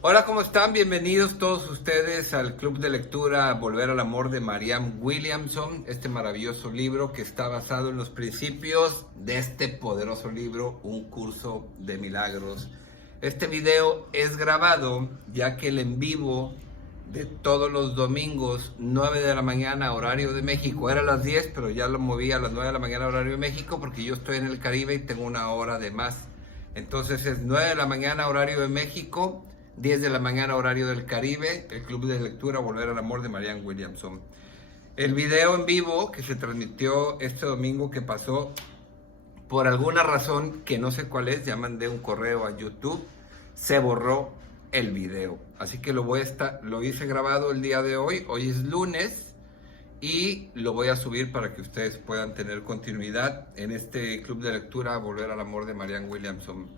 Hola, ¿cómo están? Bienvenidos todos ustedes al Club de Lectura Volver al Amor de Marianne Williamson, este maravilloso libro que está basado en los principios de este poderoso libro, Un Curso de Milagros. Este video es grabado ya que el en vivo de todos los domingos, 9 de la mañana, horario de México, era a las 10, pero ya lo moví a las 9 de la mañana, horario de México, porque yo estoy en el Caribe y tengo una hora de más. Entonces es 9 de la mañana, horario de México, 10 de la mañana, horario del Caribe, el Club de Lectura Volver al Amor de Marianne Williamson. El video en vivo que se transmitió este domingo que pasó, por alguna razón que no sé cuál es, ya mandé un correo a YouTube, se borró el video. Así que lo hice grabado el día de hoy es lunes, y lo voy a subir para que ustedes puedan tener continuidad en este Club de Lectura Volver al Amor de Marianne Williamson.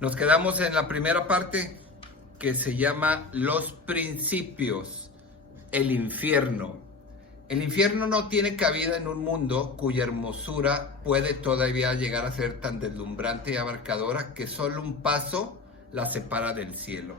Nos quedamos en la primera parte, que se llama Los Principios, el infierno. El infierno no tiene cabida en un mundo cuya hermosura puede todavía llegar a ser tan deslumbrante y abarcadora que solo un paso la separa del cielo.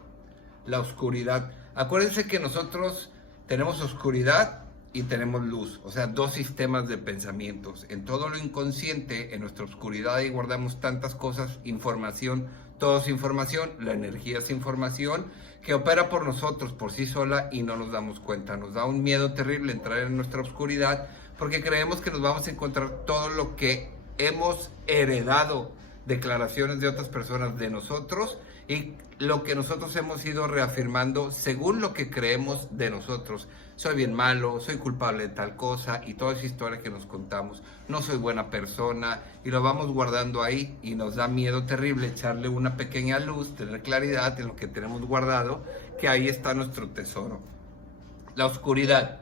La oscuridad. Acuérdense que nosotros tenemos oscuridad y tenemos luz, o sea, dos sistemas de pensamientos. En todo lo inconsciente, en nuestra oscuridad, ahí guardamos tantas cosas, información, todo es información, la energía es información que opera por nosotros, por sí sola, y no nos damos cuenta. Nos da un miedo terrible entrar en nuestra oscuridad porque creemos que nos vamos a encontrar todo lo que hemos heredado, declaraciones de otras personas de nosotros, y lo que nosotros hemos ido reafirmando según lo que creemos de nosotros. Soy bien malo, soy culpable de tal cosa, y toda esa historia que nos contamos. No soy buena persona, y lo vamos guardando ahí, y nos da miedo terrible echarle una pequeña luz, tener claridad en lo que tenemos guardado, que ahí está nuestro tesoro. La oscuridad.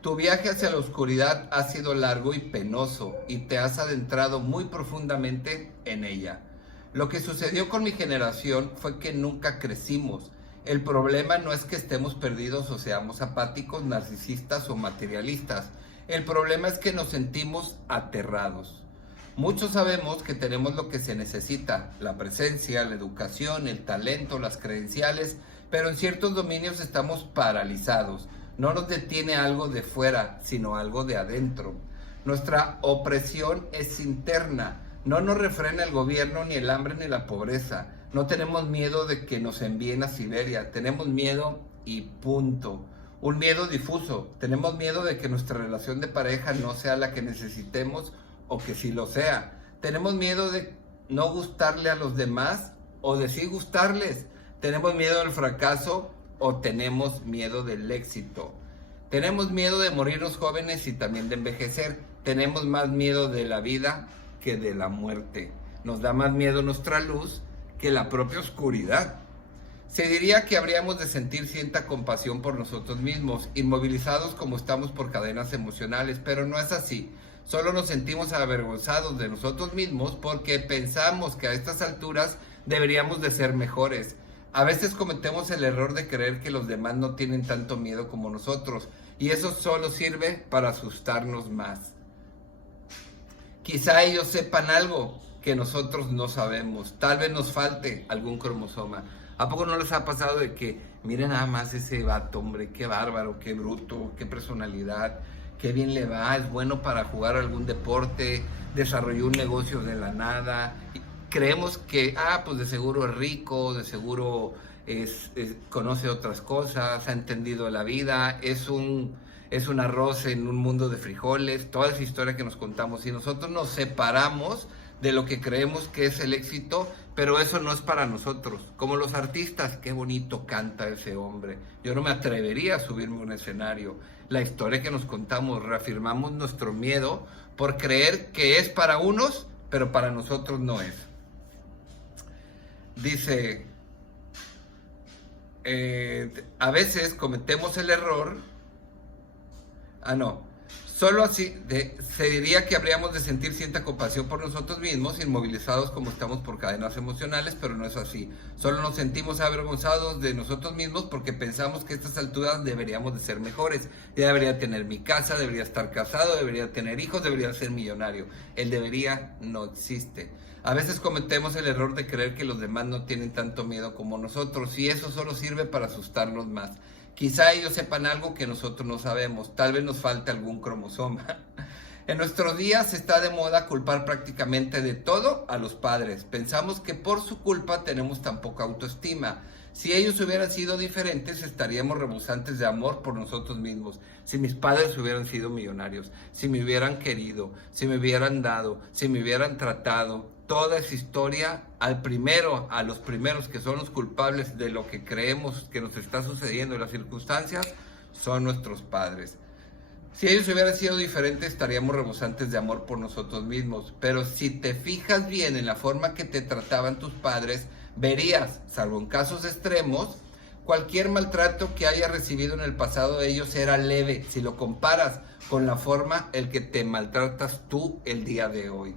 Tu viaje hacia la oscuridad ha sido largo y penoso, y te has adentrado muy profundamente en ella. Lo que sucedió con mi generación fue que nunca crecimos. El problema no es que estemos perdidos o seamos apáticos, narcisistas o materialistas. El problema es que nos sentimos aterrados. Muchos sabemos que tenemos lo que se necesita: la presencia, la educación, el talento, las credenciales, pero en ciertos dominios estamos paralizados. No nos detiene algo de fuera, sino algo de adentro. Nuestra opresión es interna. No nos refrena el gobierno, ni el hambre, ni la pobreza. No tenemos miedo de que nos envíen a Siberia. Tenemos miedo y punto. Un miedo difuso. Tenemos miedo de que nuestra relación de pareja no sea la que necesitemos, o que sí lo sea. Tenemos miedo de no gustarle a los demás, o de sí gustarles. Tenemos miedo del fracaso, o tenemos miedo del éxito. Tenemos miedo de morirnos jóvenes y también de envejecer. Tenemos más miedo de la vida que de la muerte. Nos da más miedo nuestra luz que la propia oscuridad. Se diría que habríamos de sentir cierta compasión por nosotros mismos, inmovilizados como estamos por cadenas emocionales, pero no es así. Solo nos sentimos avergonzados de nosotros mismos porque pensamos que a estas alturas deberíamos de ser mejores. A veces cometemos el error de creer que los demás no tienen tanto miedo como nosotros, y eso solo sirve para asustarnos más. Quizá ellos sepan algo que nosotros no sabemos. Tal vez nos falte algún cromosoma. ¿A poco no les ha pasado de que, miren nada más ese vato, hombre, qué bárbaro, qué bruto, qué personalidad, qué bien le va, es bueno para jugar algún deporte, desarrolló un negocio de la nada? Creemos que, pues de seguro es rico, de seguro conoce otras cosas, ha entendido la vida, es un arroz en un mundo de frijoles, toda esa historia que nos contamos, y nosotros nos separamos de lo que creemos que es el éxito, pero eso no es para nosotros. Como los artistas, qué bonito canta ese hombre, yo no me atrevería a subirme a un escenario. La historia que nos contamos, reafirmamos nuestro miedo por creer que es para unos, pero para nosotros no es. Dice, a veces cometemos el error. Solo así se diría que habríamos de sentir cierta compasión por nosotros mismos, inmovilizados como estamos por cadenas emocionales, pero no es así. Solo nos sentimos avergonzados de nosotros mismos porque pensamos que a estas alturas deberíamos de ser mejores. Ya debería tener mi casa, debería estar casado, debería tener hijos, debería ser millonario. El debería no existe. A veces cometemos el error de creer que los demás no tienen tanto miedo como nosotros y eso solo sirve para asustarnos más. Quizá ellos sepan algo que nosotros no sabemos, tal vez nos falte algún cromosoma. En nuestros días está de moda culpar prácticamente de todo a los padres. Pensamos que por su culpa tenemos tan poca autoestima. Si ellos hubieran sido diferentes, estaríamos rebosantes de amor por nosotros mismos. Si mis padres hubieran sido millonarios, si me hubieran querido, si me hubieran dado, si me hubieran tratado, toda esa historia a los primeros que son los culpables de lo que creemos que nos está sucediendo en las circunstancias, son nuestros padres. Si ellos hubieran sido diferentes, estaríamos rebosantes de amor por nosotros mismos. Pero si te fijas bien en la forma que te trataban tus padres, verías, salvo en casos extremos, cualquier maltrato que haya recibido en el pasado de ellos era leve, si lo comparas con la forma en que te maltratas tú el día de hoy.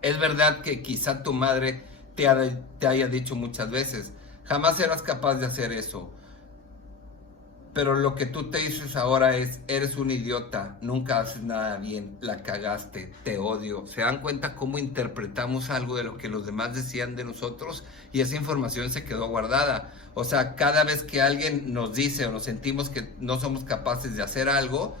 Es verdad que quizá tu madre te haya dicho muchas veces, jamás serás capaz de hacer eso. Pero lo que tú te dices ahora es, eres un idiota, nunca haces nada bien, la cagaste, te odio. ¿Se dan cuenta cómo interpretamos algo de lo que los demás decían de nosotros? Y esa información se quedó guardada. O sea, cada vez que alguien nos dice o nos sentimos que no somos capaces de hacer algo,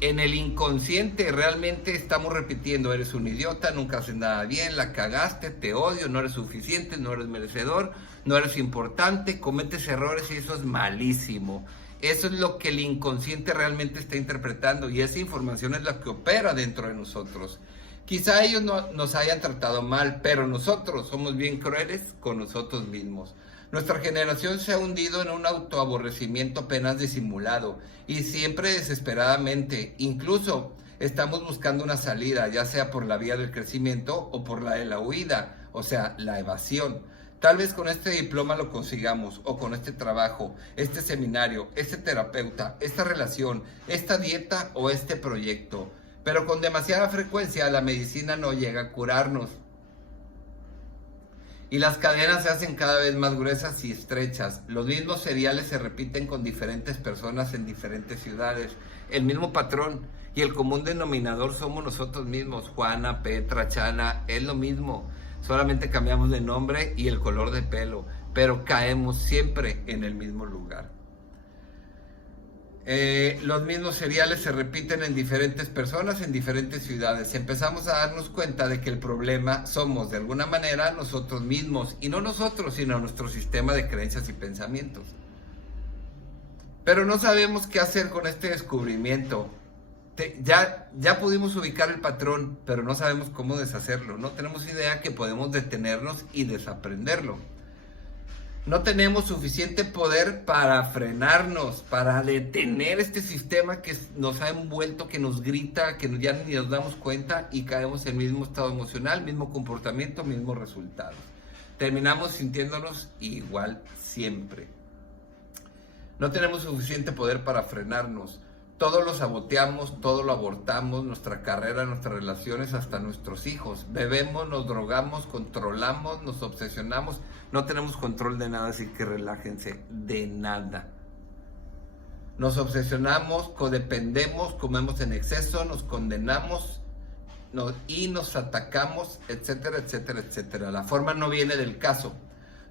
en el inconsciente realmente estamos repitiendo, eres un idiota, nunca haces nada bien, la cagaste, te odio, no eres suficiente, no eres merecedor, no eres importante, cometes errores y eso es malísimo. Eso es lo que el inconsciente realmente está interpretando y esa información es la que opera dentro de nosotros. Quizá ellos no nos hayan tratado mal, pero nosotros somos bien crueles con nosotros mismos. Nuestra generación se ha hundido en un autoaborrecimiento apenas disimulado y siempre desesperadamente. Incluso estamos buscando una salida, ya sea por la vía del crecimiento o por la de la huida, o sea, la evasión. Tal vez con este diploma lo consigamos, o con este trabajo, este seminario, este terapeuta, esta relación, esta dieta o este proyecto. Pero con demasiada frecuencia la medicina no llega a curarnos. Y las cadenas se hacen cada vez más gruesas y estrechas. Los mismos seriales se repiten con diferentes personas en diferentes ciudades. El mismo patrón y el común denominador somos nosotros mismos. Juana, Petra, Chana, es lo mismo. Solamente cambiamos de nombre y el color de pelo, pero caemos siempre en el mismo lugar. Los mismos seriales se repiten en diferentes personas, en diferentes ciudades. Empezamos a darnos cuenta de que el problema somos de alguna manera nosotros mismos, y no nosotros, sino nuestro sistema de creencias y pensamientos. Pero no sabemos qué hacer con este descubrimiento. Ya pudimos ubicar el patrón, pero no sabemos cómo deshacerlo. No tenemos idea que podemos detenernos y desaprenderlo. No tenemos suficiente poder para frenarnos, para detener este sistema que nos ha envuelto, que nos grita, que ya ni nos damos cuenta y caemos en el mismo estado emocional, mismo comportamiento, mismo resultado. Terminamos sintiéndonos igual siempre. No tenemos suficiente poder para frenarnos. Todo lo saboteamos, todo lo abortamos, nuestra carrera, nuestras relaciones, hasta nuestros hijos. Bebemos, nos drogamos, controlamos, nos obsesionamos. No tenemos control de nada, así que relájense, de nada. Nos obsesionamos, codependemos, comemos en exceso, nos condenamos y nos atacamos, etcétera, etcétera, etcétera. La forma no viene del caso.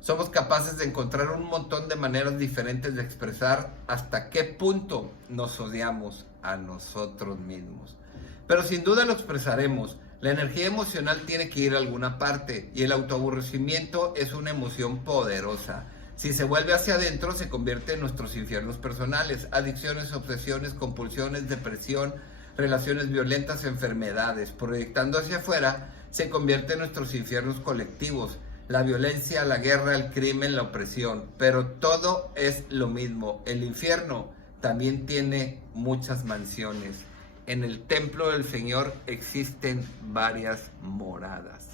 Somos capaces de encontrar un montón de maneras diferentes de expresar hasta qué punto nos odiamos a nosotros mismos. Pero sin duda lo expresaremos. La energía emocional tiene que ir a alguna parte y el autoaborrecimiento es una emoción poderosa. Si se vuelve hacia adentro, se convierte en nuestros infiernos personales, adicciones, obsesiones, compulsiones, depresión, relaciones violentas, enfermedades. Proyectando hacia afuera, se convierte en nuestros infiernos colectivos. La violencia, la guerra, el crimen, la opresión, pero todo es lo mismo. El infierno también tiene muchas mansiones. En el templo del Señor existen varias moradas.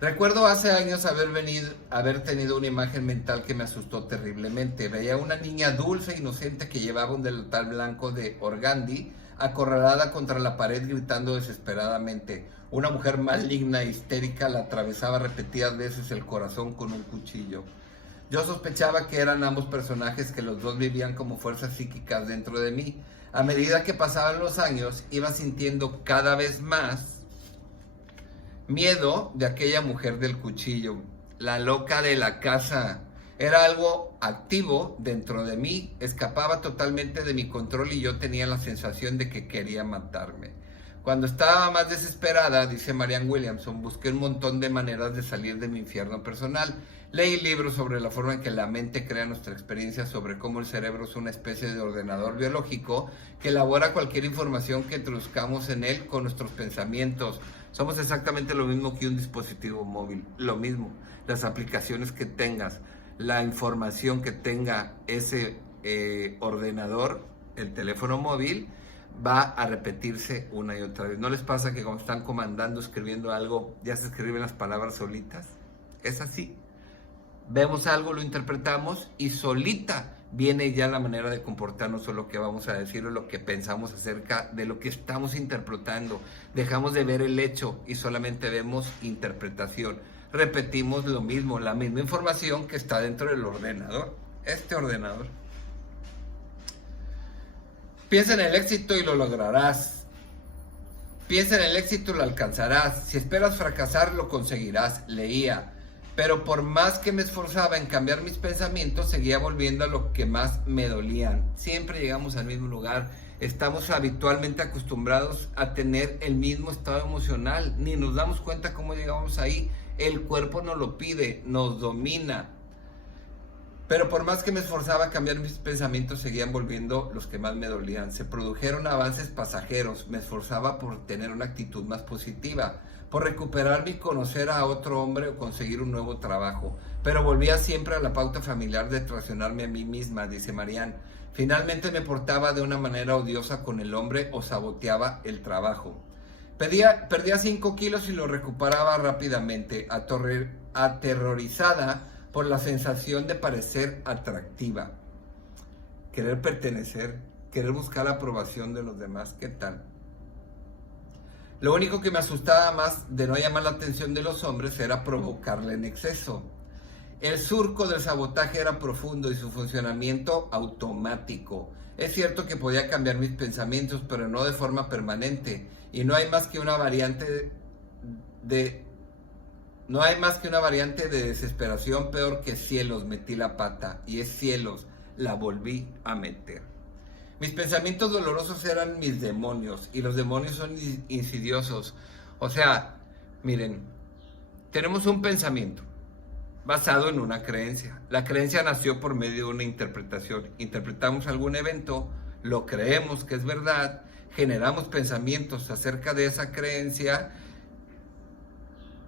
Recuerdo hace años haber tenido una imagen mental que me asustó terriblemente. Veía a una niña dulce e inocente que llevaba un delantal blanco de organdí, acorralada contra la pared gritando desesperadamente. Una mujer maligna e histérica la atravesaba repetidas veces el corazón con un cuchillo. Yo sospechaba que eran ambos personajes, que los dos vivían como fuerzas psíquicas dentro de mí. A medida que pasaban los años, iba sintiendo cada vez más miedo de aquella mujer del cuchillo, la loca de la casa. Era algo activo dentro de mí, escapaba totalmente de mi control y yo tenía la sensación de que quería matarme. Cuando estaba más desesperada, dice Marianne Williamson, busqué un montón de maneras de salir de mi infierno personal. Leí libros sobre la forma en que la mente crea nuestra experiencia, sobre cómo el cerebro es una especie de ordenador biológico que elabora cualquier información que introduzcamos en él con nuestros pensamientos. Somos exactamente lo mismo que un dispositivo móvil, lo mismo. Las aplicaciones que tengas, la información que tenga ese ordenador, el teléfono móvil, va a repetirse una y otra vez. ¿No les pasa que cuando están comandando, escribiendo algo, ya se escriben las palabras solitas? Es así. Vemos algo, lo interpretamos y solita viene ya la manera de comportarnos o lo que vamos a decir o lo que pensamos acerca de lo que estamos interpretando. Dejamos de ver el hecho y solamente vemos interpretación. Repetimos lo mismo, la misma información que está dentro del ordenador. Este ordenador. Piensa en el éxito y lo lograrás. Piensa en el éxito y lo alcanzarás. Si esperas fracasar, lo conseguirás. Leía. Pero por más que me esforzaba en cambiar mis pensamientos, seguía volviendo a lo que más me dolían. Siempre llegamos al mismo lugar. Estamos habitualmente acostumbrados a tener el mismo estado emocional. Ni nos damos cuenta cómo llegamos ahí. El cuerpo nos lo pide, nos domina. Pero por más que me esforzaba a cambiar mis pensamientos, seguían volviendo los que más me dolían. Se produjeron avances pasajeros. Me esforzaba por tener una actitud más positiva, por recuperarme y conocer a otro hombre o conseguir un nuevo trabajo. Pero volvía siempre a la pauta familiar de traicionarme a mí misma, dice Marianne. Finalmente me portaba de una manera odiosa con el hombre o saboteaba el trabajo. Perdía 5 kilos y lo recuperaba rápidamente, aterrorizada por la sensación de parecer atractiva. Querer pertenecer, querer buscar la aprobación de los demás, ¿qué tal? Lo único que me asustaba más de no llamar la atención de los hombres era provocarle en exceso. El surco del sabotaje era profundo y su funcionamiento automático. Es cierto que podía cambiar mis pensamientos, pero no de forma permanente. Y no hay más que una variante de desesperación peor que cielos, metí la pata. Y es cielos, la volví a meter. Mis pensamientos dolorosos eran mis demonios, y los demonios son insidiosos. O sea, miren, tenemos un pensamiento basado en una creencia. La creencia nació por medio de una interpretación. Interpretamos algún evento, lo creemos que es verdad, generamos pensamientos acerca de esa creencia,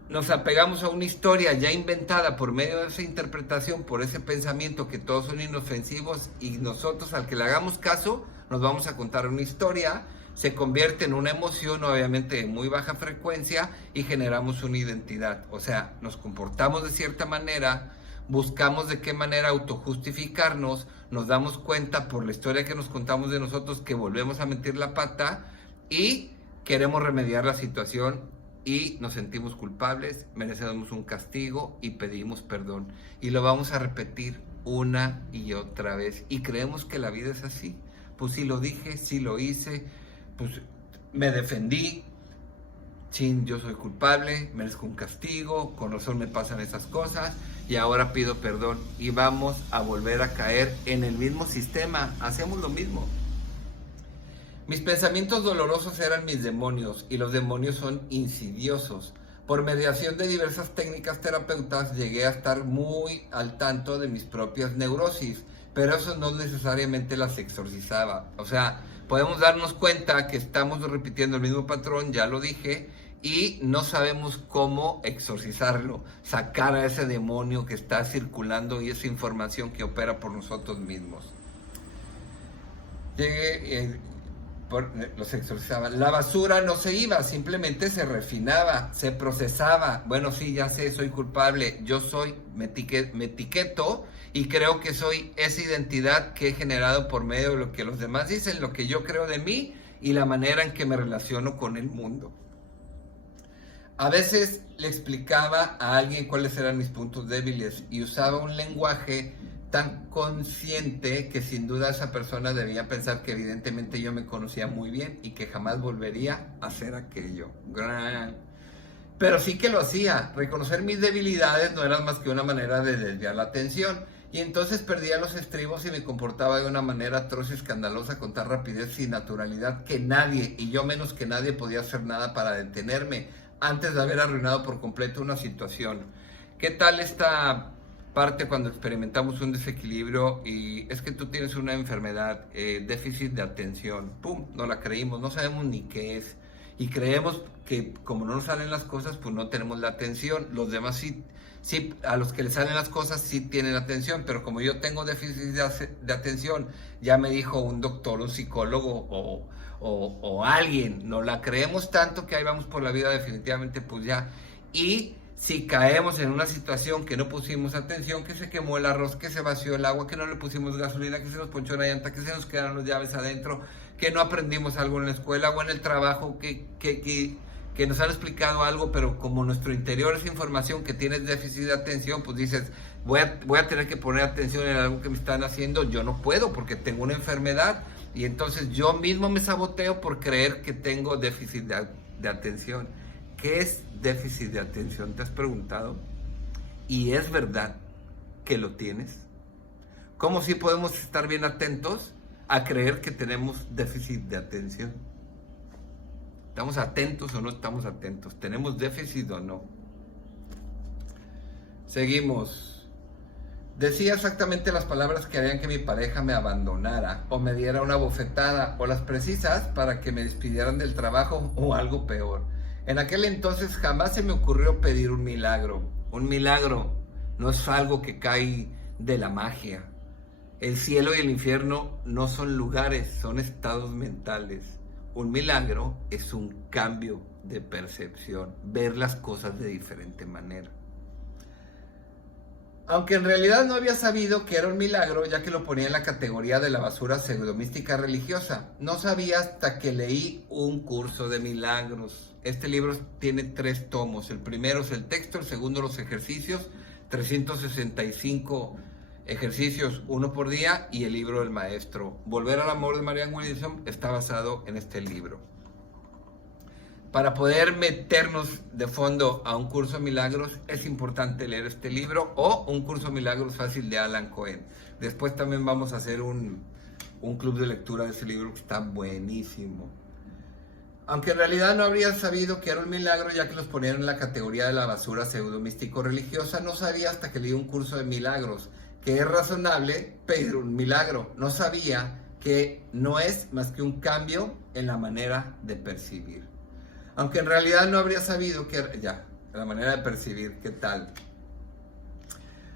nos apegamos a una historia ya inventada por medio de esa interpretación, por ese pensamiento que todos son inofensivos, y nosotros, al que le hagamos caso, nos vamos a contar una historia, se convierte en una emoción obviamente de muy baja frecuencia y generamos una identidad. O sea, nos comportamos de cierta manera, buscamos de qué manera autojustificarnos, nos damos cuenta por la historia que nos contamos de nosotros que volvemos a meter la pata y queremos remediar la situación y nos sentimos culpables, merecemos un castigo y pedimos perdón. Y lo vamos a repetir una y otra vez. Y creemos que la vida es así. Pues sí lo dije, sí lo hice, pues me defendí, chin, yo soy culpable, merezco un castigo, con razón me pasan esas cosas y ahora pido perdón. Y vamos a volver a caer en el mismo sistema, hacemos lo mismo. Mis pensamientos dolorosos eran mis demonios, y los demonios son insidiosos. Por mediación de diversas técnicas terapeutas llegué a estar muy al tanto de mis propias neurosis, pero eso no necesariamente las exorcizaba. O sea, podemos darnos cuenta que estamos repitiendo el mismo patrón, ya lo dije, y no sabemos cómo exorcizarlo, sacar a ese demonio que está circulando y esa información que opera por nosotros mismos. Los exorcizaba. La basura no se iba, simplemente se refinaba, se procesaba. Bueno, sí, ya sé, soy culpable, yo soy, me etiqueto y creo que soy esa identidad que he generado por medio de lo que los demás dicen, lo que yo creo de mí y la manera en que me relaciono con el mundo. A veces le explicaba a alguien cuáles eran mis puntos débiles y usaba un lenguaje tan consciente que sin duda esa persona debía pensar que evidentemente yo me conocía muy bien y que jamás volvería a hacer aquello. Pero sí que lo hacía. Reconocer mis debilidades no era más que una manera de desviar la atención. Y entonces perdía los estribos y me comportaba de una manera atroz y escandalosa con tal rapidez y naturalidad que nadie, y yo menos que nadie, podía hacer nada para detenerme antes de haber arruinado por completo una situación. ¿Qué tal esta parte cuando experimentamos un desequilibrio y es que tú tienes una enfermedad, déficit de atención? ¡Pum! No la creímos, no sabemos ni qué es. Y creemos que como no nos salen las cosas, pues no tenemos la atención. Los demás sí, sí, a los que les salen las cosas sí tienen atención, pero como yo tengo déficit de atención, ya me dijo un doctor, un psicólogo o alguien, no la creemos tanto que ahí vamos por la vida definitivamente pues ya. Y si caemos en una situación que no pusimos atención, que se quemó el arroz, que se vació el agua, que no le pusimos gasolina, que se nos ponchó la llanta, que se nos quedaron las llaves adentro, que no aprendimos algo en la escuela o en el trabajo, que nos han explicado algo, pero como nuestro interior es información que tiene déficit de atención, pues dices, voy a tener que poner atención en algo que me están haciendo, yo no puedo porque tengo una enfermedad y entonces yo mismo me saboteo por creer que tengo déficit de atención. ¿Qué es déficit de atención? ¿Te has preguntado? ¿Y es verdad que lo tienes? ¿Cómo si podemos estar bien atentos a creer que tenemos déficit de atención? ¿Estamos atentos o no estamos atentos? ¿Tenemos déficit o no? Seguimos. Decía exactamente las palabras que harían que mi pareja me abandonara o me diera una bofetada o las precisas para que me despidieran del trabajo o algo peor. En aquel entonces jamás se me ocurrió pedir un milagro. Un milagro no es algo que cae de la magia. El cielo y el infierno no son lugares, son estados mentales. Un milagro es un cambio de percepción, ver las cosas de diferente manera. Aunque en realidad no había sabido que era un milagro, ya que lo ponía en la categoría de la basura pseudomística religiosa. No sabía hasta que leí un curso de milagros. Este libro tiene 3 tomos. El primero es el texto, el segundo los ejercicios, 365 ejercicios, 1 por día, y el libro del maestro. Volver al amor de Marianne Williamson está basado en este libro. Para poder meternos de fondo a un curso de milagros es importante leer este libro o un curso de milagros fácil de Alan Cohen. Después también vamos a hacer un club de lectura de ese libro que está buenísimo. Aunque en realidad no habría sabido que era un milagro ya que los ponían en la categoría de la basura pseudo-místico-religiosa, no sabía hasta que leí un curso de milagros que es razonable pedir un milagro. No sabía que no es más que un cambio en la manera de percibir. Aunque en realidad no habría sabido que ya, la manera de percibir, ¿qué tal?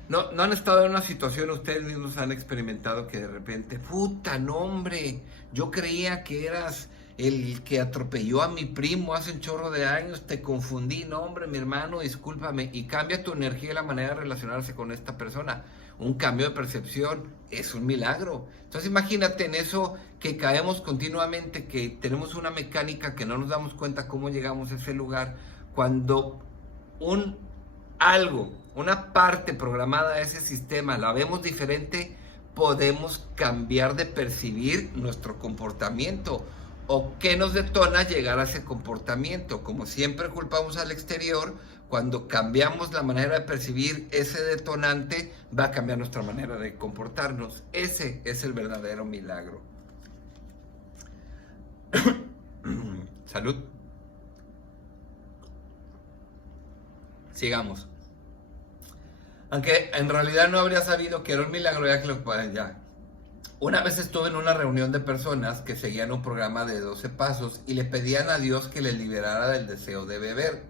¿No han estado en una situación, ustedes mismos han experimentado que de repente, puta, no hombre, yo creía que eras el que atropelló a mi primo hace un chorro de años, te confundí, no hombre, mi hermano, discúlpame, y cambia tu energía y la manera de relacionarse con esta persona? Un cambio de percepción es un milagro. Entonces imagínate en eso que caemos continuamente, que tenemos una mecánica que no nos damos cuenta cómo llegamos a ese lugar, cuando una parte programada de ese sistema la vemos diferente, podemos cambiar de percibir nuestro comportamiento. ¿O qué nos detona llegar a ese comportamiento? Como siempre culpamos al exterior, cuando cambiamos la manera de percibir ese detonante, va a cambiar nuestra manera de comportarnos. Ese es el verdadero milagro. Salud. Sigamos. Aunque en realidad no habría sabido que era un milagro, ya que lo pueden ya. Una vez estuve en una reunión de personas que seguían un programa de 12 pasos y le pedían a Dios que les liberara del deseo de beber.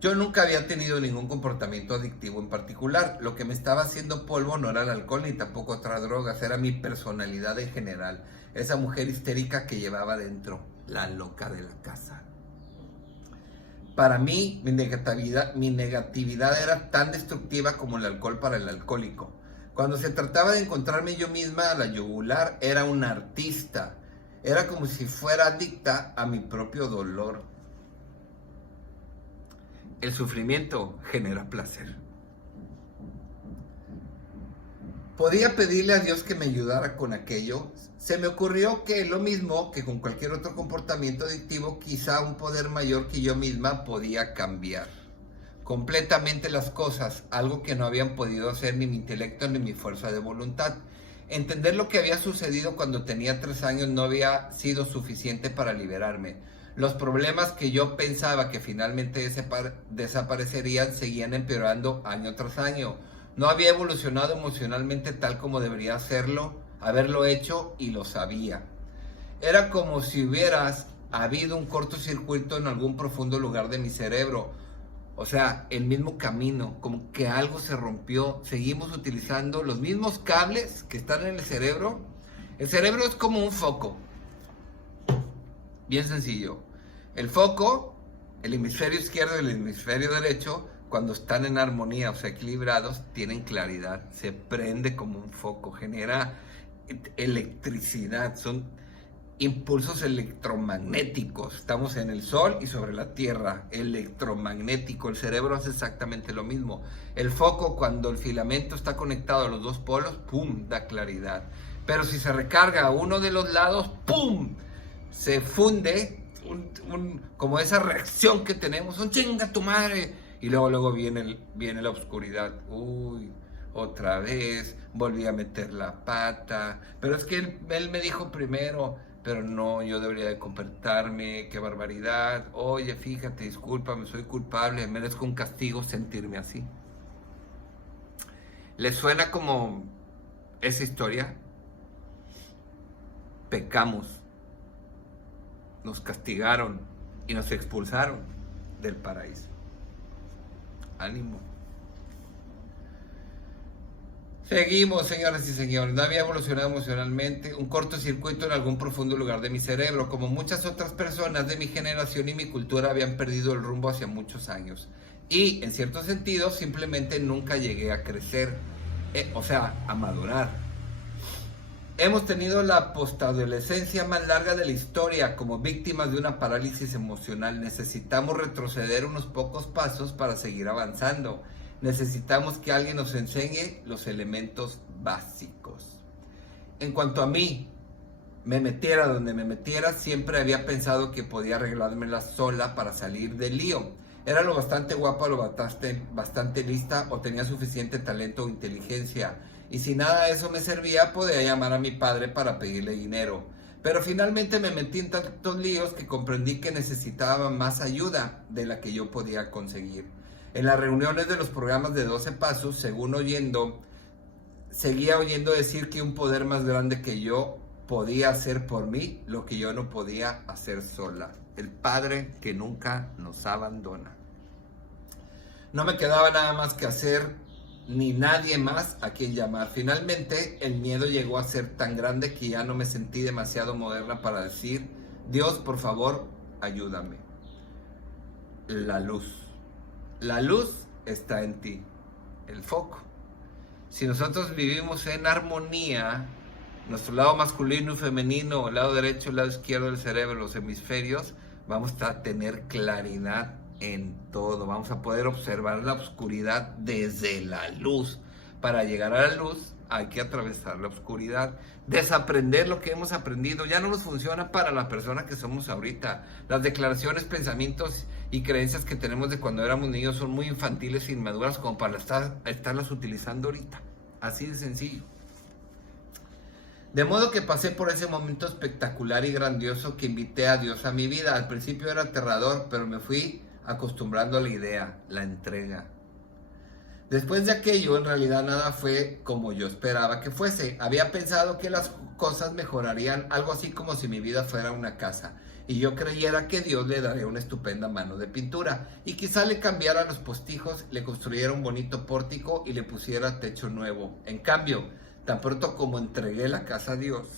Yo nunca había tenido ningún comportamiento adictivo en particular. Lo que me estaba haciendo polvo no era el alcohol ni tampoco otras drogas, era mi personalidad en general. Esa mujer histérica que llevaba dentro, la loca de la casa. Para mí, mi negatividad era tan destructiva como el alcohol para el alcohólico. Cuando se trataba de encontrarme yo misma a la yugular, era una artista. Era como si fuera adicta a mi propio dolor. El sufrimiento genera placer. Podía pedirle a Dios que me ayudara con aquello. Se me ocurrió que lo mismo que con cualquier otro comportamiento adictivo, quizá un poder mayor que yo misma podía cambiar completamente las cosas, algo que no habían podido hacer ni mi intelecto ni mi fuerza de voluntad. Entender lo que había sucedido cuando tenía 3 años no había sido suficiente para liberarme. Los problemas que yo pensaba que finalmente desaparecerían seguían empeorando año tras año. No había evolucionado emocionalmente tal como debería haberlo hecho, y lo sabía. Era como si hubieras habido un cortocircuito en algún profundo lugar de mi cerebro. O sea, el mismo camino, como que algo se rompió. Seguimos utilizando los mismos cables que están en el cerebro. El cerebro es como un foco. Bien sencillo. El foco, el hemisferio izquierdo y el hemisferio derecho, cuando están en armonía, o sea, equilibrados, tienen claridad. Se prende como un foco, genera electricidad. Son impulsos electromagnéticos. Estamos en el Sol y sobre la Tierra. Electromagnético. El cerebro hace exactamente lo mismo. El foco, cuando el filamento está conectado a los dos polos, ¡pum!, da claridad. Pero si se recarga a uno de los lados, ¡pum!, se funde. Como esa reacción que tenemos, un chinga tu madre, y luego viene la oscuridad. Uy, otra vez volví a meter la pata, pero es que él me dijo primero, pero no, yo debería de comportarme, qué barbaridad. Oye, fíjate, discúlpame, soy culpable, merezco un castigo sentirme así. ¿Les suena como esa historia? Pecamos, nos castigaron y nos expulsaron del paraíso. Ánimo. Seguimos, señoras y señores. No había evolucionado emocionalmente. Un cortocircuito en algún profundo lugar de mi cerebro. Como muchas otras personas de mi generación y mi cultura, habían perdido el rumbo hace muchos años. Y, en cierto sentido, simplemente nunca llegué a crecer. O sea, a madurar. Hemos tenido la postadolescencia más larga de la historia como víctimas de una parálisis emocional. Necesitamos retroceder unos pocos pasos para seguir avanzando. Necesitamos que alguien nos enseñe los elementos básicos. En cuanto a mí, me metiera donde me metiera, siempre había pensado que podía arreglármela sola para salir del lío. Era lo bastante guapa, lo bastante lista, o tenía suficiente talento o inteligencia. Y si nada de eso me servía, podía llamar a mi padre para pedirle dinero. Pero finalmente me metí en tantos líos que comprendí que necesitaba más ayuda de la que yo podía conseguir. En las reuniones de los programas de 12 pasos, seguía oyendo decir que un poder más grande que yo podía hacer por mí lo que yo no podía hacer sola. El Padre que nunca nos abandona. No me quedaba nada más que hacer, ni nadie más a quien llamar. Finalmente, el miedo llegó a ser tan grande que ya no me sentí demasiado moderna para decir: Dios, por favor, ayúdame. La luz. La luz está en ti, el foco. Si nosotros vivimos en armonía, nuestro lado masculino y femenino, el lado derecho, el lado izquierdo del cerebro, los hemisferios, vamos a tener claridad en todo. Vamos a poder observar la oscuridad desde la luz. Para llegar a la luz hay que atravesar la oscuridad, desaprender lo que hemos aprendido. Ya no nos funciona para la persona que somos ahorita. Las declaraciones, pensamientos y creencias que tenemos de cuando éramos niños son muy infantiles e inmaduras como para estarlas utilizando ahorita. Así de sencillo. De modo que pasé por ese momento espectacular y grandioso que invité a Dios a mi vida. Al principio era aterrador, pero me fui acostumbrando a la idea, la entrega. Después de aquello, en realidad nada fue como yo esperaba que fuese. Había pensado que las cosas mejorarían, algo así como si mi vida fuera una casa, y yo creyera que Dios le daría una estupenda mano de pintura, y quizá le cambiara los postijos, le construyera un bonito pórtico y le pusiera techo nuevo. En cambio, tan pronto como entregué la casa a Dios,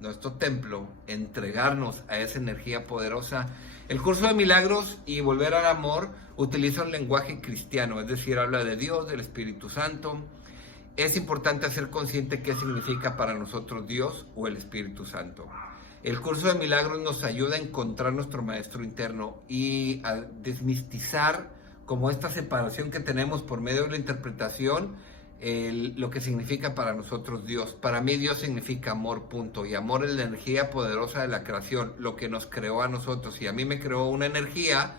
nuestro templo, entregarnos a esa energía poderosa, el curso de milagros y volver al amor utiliza un lenguaje cristiano, es decir, habla de Dios, del Espíritu Santo. Es importante hacer consciente qué significa para nosotros Dios o el Espíritu Santo. El curso de milagros nos ayuda a encontrar nuestro maestro interno y a desmistizar como esta separación que tenemos por medio de la interpretación lo que significa para nosotros Dios. Para mí Dios significa amor, punto. Y amor es la energía poderosa de la creación, lo que nos creó a nosotros. Si a mí me creó una energía,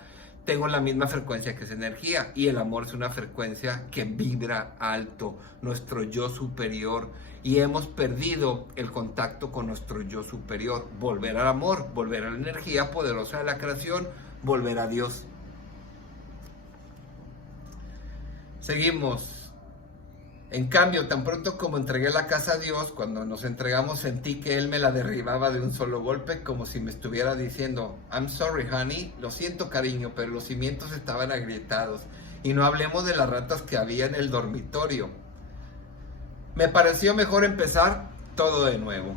tengo la misma frecuencia que esa energía. Y el amor es una frecuencia que vibra alto, nuestro yo superior. Y hemos perdido el contacto con nuestro yo superior. Volver al amor, volver a la energía poderosa de la creación, volver a Dios. Seguimos. En cambio, tan pronto como entregué la casa a Dios, cuando nos entregamos sentí que Él me la derribaba de un solo golpe, como si me estuviera diciendo, I'm sorry, honey, lo siento, cariño, pero los cimientos estaban agrietados. Y no hablemos de las ratas que había en el dormitorio. Me pareció mejor empezar todo de nuevo.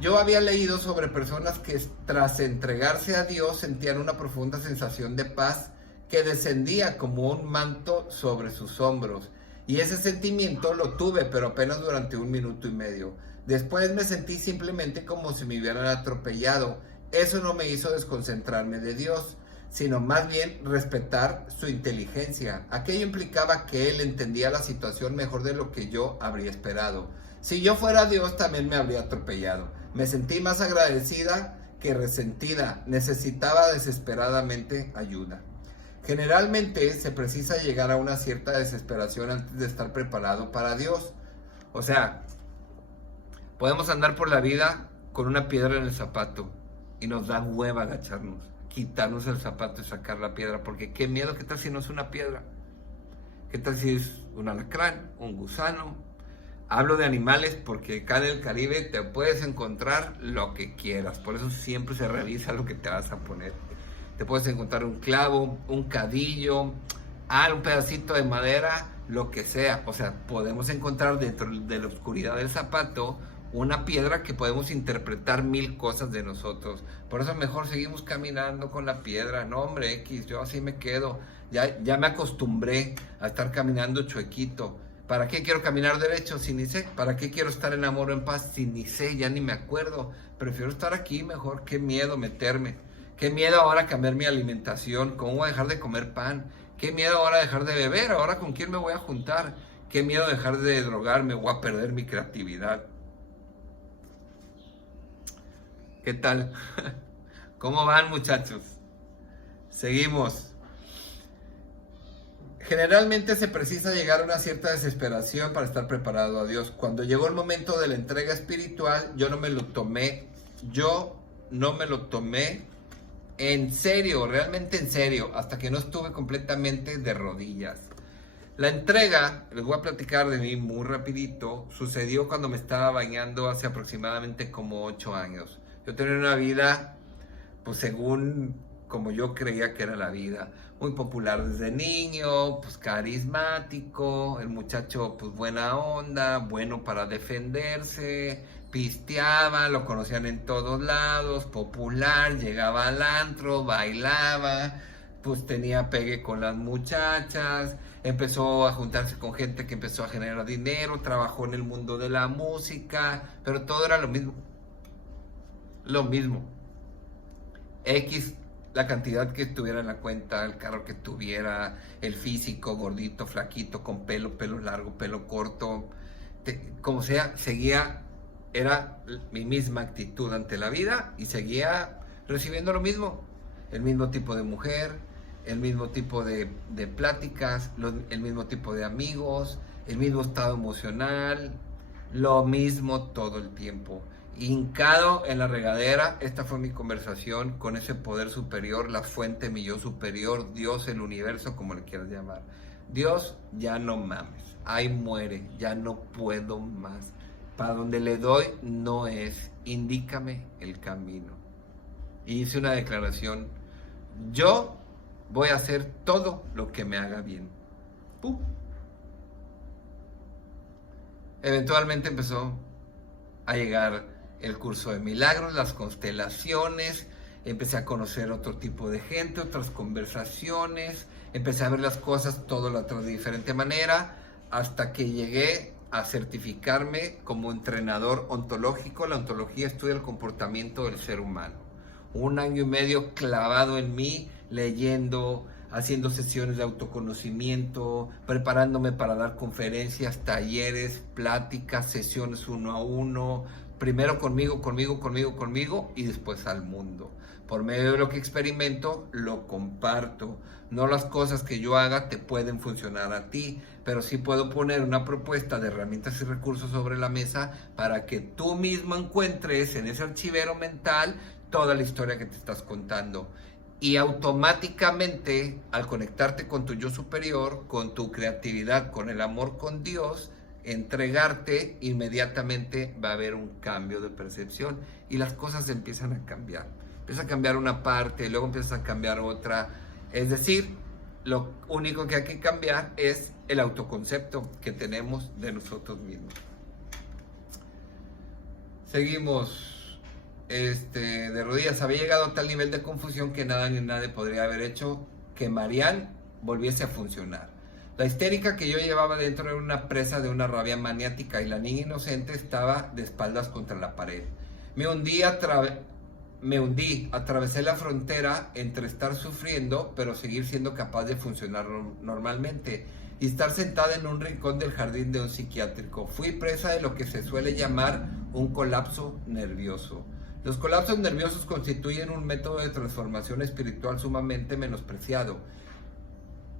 Yo había leído sobre personas que tras entregarse a Dios sentían una profunda sensación de paz que descendía como un manto sobre sus hombros. Y ese sentimiento lo tuve, pero apenas durante 1 minuto y medio. Después me sentí simplemente como si me hubieran atropellado. Eso no me hizo desconcentrarme de Dios, sino más bien respetar su inteligencia. Aquello implicaba que Él entendía la situación mejor de lo que yo habría esperado. Si yo fuera Dios, también me habría atropellado. Me sentí más agradecida que resentida. Necesitaba desesperadamente ayuda. Generalmente se precisa llegar a una cierta desesperación antes de estar preparado para Dios. O sea, podemos andar por la vida con una piedra en el zapato y nos da hueva agacharnos, quitarnos el zapato y sacar la piedra, porque qué miedo, qué tal si no es una piedra, qué tal si es un alacrán, un gusano. Hablo de animales porque acá en el Caribe te puedes encontrar lo que quieras, por eso siempre se revisa lo que te vas a poner. Te puedes encontrar un clavo, un cadillo, un pedacito de madera, lo que sea. O sea, podemos encontrar dentro de la oscuridad del zapato una piedra que podemos interpretar 1000 cosas de nosotros. Por eso mejor seguimos caminando con la piedra. No, hombre, X, yo así me quedo. Ya me acostumbré a estar caminando chuequito. ¿Para qué quiero caminar derecho si ni sé? ¿Para qué quiero estar en amor o en paz si ni sé? Ya ni me acuerdo. Prefiero estar aquí mejor. Qué miedo meterme. Qué miedo ahora cambiar mi alimentación. ¿Cómo voy a dejar de comer pan? Qué miedo ahora dejar de beber. Ahora con quién me voy a juntar. Qué miedo dejar de drogarme. Voy a perder mi creatividad. ¿Qué tal? ¿Cómo van, muchachos? Seguimos. Generalmente se precisa llegar a una cierta desesperación para estar preparado a Dios. Cuando llegó el momento de la entrega espiritual, yo no me lo tomé en serio, realmente en serio, hasta que no estuve completamente de rodillas. La entrega, les voy a platicar de mí muy rapidito, sucedió cuando me estaba bañando hace aproximadamente como 8 años. Yo tenía una vida, pues según como yo creía que era la vida, muy popular desde niño, pues carismático, el muchacho pues buena onda, bueno para defenderse, pisteaba, lo conocían en todos lados, popular, llegaba al antro, bailaba, pues tenía pegue con las muchachas, empezó a juntarse con gente que empezó a generar dinero, trabajó en el mundo de la música, pero todo era lo mismo. X, la cantidad que tuviera en la cuenta, el carro que tuviera, el físico, gordito, flaquito, con pelo largo, pelo corto, como sea, seguía, era mi misma actitud ante la vida y seguía recibiendo lo mismo, el mismo tipo de mujer, el mismo tipo de pláticas, el mismo tipo de amigos, el mismo estado emocional, lo mismo todo el tiempo. Hincado en la regadera, esta fue mi conversación con ese poder superior, la fuente, mi yo superior, Dios, el universo, como le quieras llamar. Dios, ya no mames, ahí muere, ya no puedo más. Para donde le doy no es, indícame el camino. Y hice una declaración, yo voy a hacer todo lo que me haga bien. Eventualmente empezó a llegar el curso de milagros, las constelaciones, empecé a conocer otro tipo de gente, otras conversaciones, empecé a ver las cosas todo de diferente manera, hasta que llegué a certificarme como entrenador ontológico. La ontología estudia el comportamiento del ser humano. 1 año y medio clavado en mí, leyendo, haciendo sesiones de autoconocimiento, preparándome para dar conferencias, talleres, pláticas, sesiones 1 a 1, primero conmigo y después al mundo. Por medio de lo que experimento, lo comparto. No las cosas que yo haga te pueden funcionar a ti, pero sí puedo poner una propuesta de herramientas y recursos sobre la mesa para que tú mismo encuentres en ese archivero mental toda la historia que te estás contando. Y automáticamente, al conectarte con tu yo superior, con tu creatividad, con el amor con Dios, entregarte, inmediatamente va a haber un cambio de percepción y las cosas empiezan a cambiar. Empieza a cambiar una parte, luego empieza a cambiar otra. Es decir, lo único que hay que cambiar es el autoconcepto que tenemos de nosotros mismos. Seguimos. De rodillas, había llegado a tal nivel de confusión que nada ni nadie podría haber hecho que Marianne volviese a funcionar. La histérica que yo llevaba dentro era una presa de una rabia maniática y la niña inocente estaba de espaldas contra la pared. Me hundí, atravesé la frontera entre estar sufriendo pero seguir siendo capaz de funcionar normalmente y estar sentada en un rincón del jardín de un psiquiátrico. Fui presa de lo que se suele llamar un colapso nervioso. Los colapsos nerviosos constituyen un método de transformación espiritual sumamente menospreciado.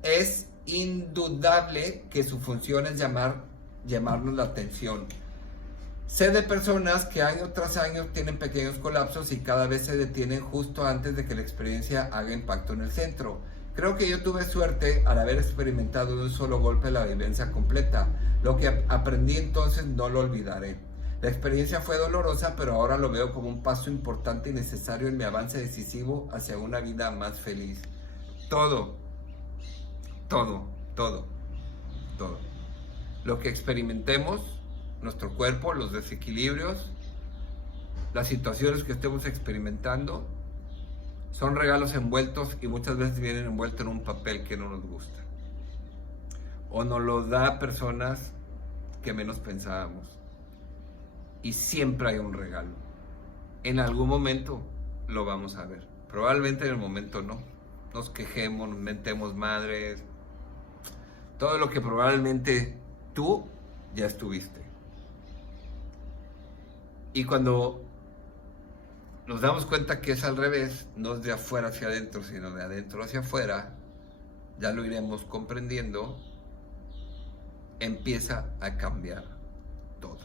Es indudable que su función es llamarnos la atención. Sé de personas que año tras año tienen pequeños colapsos y cada vez se detienen justo antes de que la experiencia haga impacto en el centro. Creo que yo tuve suerte al haber experimentado de un solo golpe la vivencia completa. Lo que aprendí entonces no lo olvidaré. La experiencia fue dolorosa, pero ahora lo veo como un paso importante y necesario en mi avance decisivo hacia una vida más feliz. Todo. Lo que experimentemos, nuestro cuerpo, los desequilibrios, las situaciones que estemos experimentando, son regalos envueltos y muchas veces vienen envueltos en un papel que no nos gusta. O nos lo da personas que menos pensábamos. Y siempre hay un regalo. En algún momento lo vamos a ver. Probablemente en el momento no. Nos quejemos, nos mentemos madres. Todo lo que probablemente tú ya estuviste. Y cuando nos damos cuenta que es al revés, no es de afuera hacia adentro, sino de adentro hacia afuera, ya lo iremos comprendiendo, empieza a cambiar todo.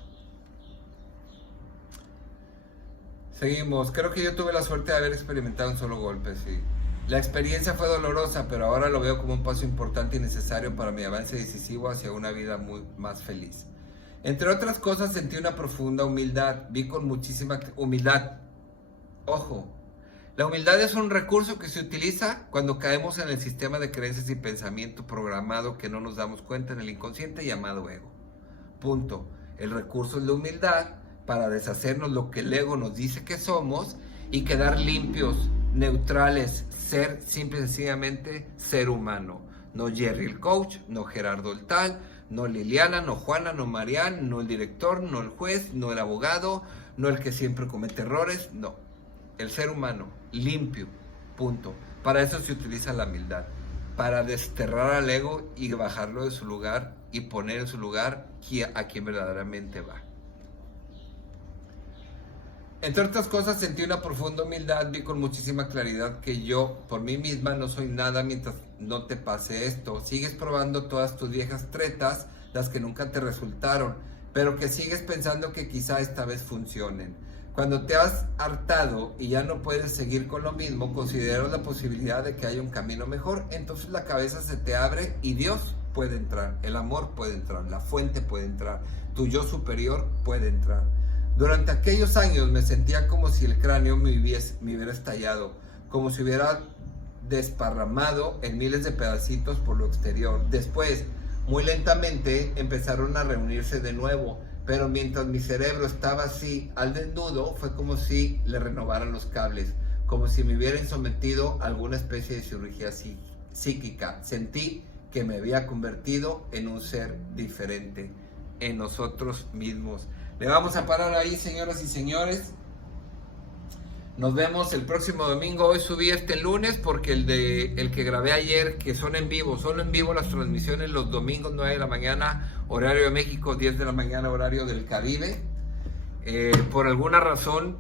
Seguimos. Creo que yo tuve la suerte de haber experimentado un solo golpe, sí. La experiencia fue dolorosa, pero ahora lo veo como un paso importante y necesario para mi avance decisivo hacia una vida muy más feliz. Entre otras cosas, sentí una profunda humildad. Vi con muchísima humildad. Ojo, la humildad es un recurso que se utiliza cuando caemos en el sistema de creencias y pensamiento programado que no nos damos cuenta en el inconsciente llamado ego. Punto. El recurso es la humildad para deshacernos lo que el ego nos dice que somos y quedar limpios, neutrales, ser simple y sencillamente ser humano. No Jerry el coach, no Gerardo el tal, no Liliana, no Juana, no Marianne, no el director, no el juez, no el abogado, no el que siempre comete errores, no. El ser humano, limpio, punto. Para eso se utiliza la humildad, para desterrar al ego y bajarlo de su lugar y poner en su lugar a quien verdaderamente va. Entre otras cosas, sentí una profunda humildad, vi con muchísima claridad que yo, por mí misma, no soy nada mientras no te pase esto. Sigues probando todas tus viejas tretas, las que nunca te resultaron, pero que sigues pensando que quizá esta vez funcionen. Cuando te has hartado y ya no puedes seguir con lo mismo, consideras la posibilidad de que haya un camino mejor, entonces la cabeza se te abre y Dios puede entrar, el amor puede entrar, la fuente puede entrar, tu yo superior puede entrar. Durante aquellos años me sentía como si el cráneo me hubiera estallado, como si hubiera desparramado en miles de pedacitos por lo exterior. Después, muy lentamente, empezaron a reunirse de nuevo, pero mientras mi cerebro estaba así al desnudo, fue como si le renovaran los cables, como si me hubieran sometido a alguna especie de cirugía psíquica. Sentí que me había convertido en un ser diferente, en nosotros mismos. Le vamos a parar ahí, señoras y señores. Nos vemos el próximo domingo. Hoy subí este lunes porque el que grabé ayer, que son en vivo, solo en vivo las transmisiones los domingos 9 de la mañana, horario de México, 10 de la mañana, horario del Caribe. Por alguna razón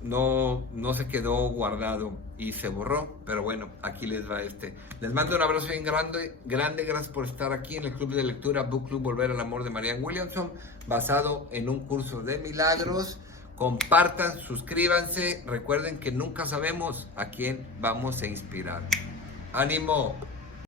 no se quedó guardado y se borró, pero bueno, aquí les va este. Les mando un abrazo bien grande, gracias por estar aquí en el Club de Lectura Book Club Volver al Amor de Marianne Williamson, basado en un curso de milagros. Compartan, suscríbanse, recuerden que nunca sabemos a quién vamos a inspirar. ¡Ánimo!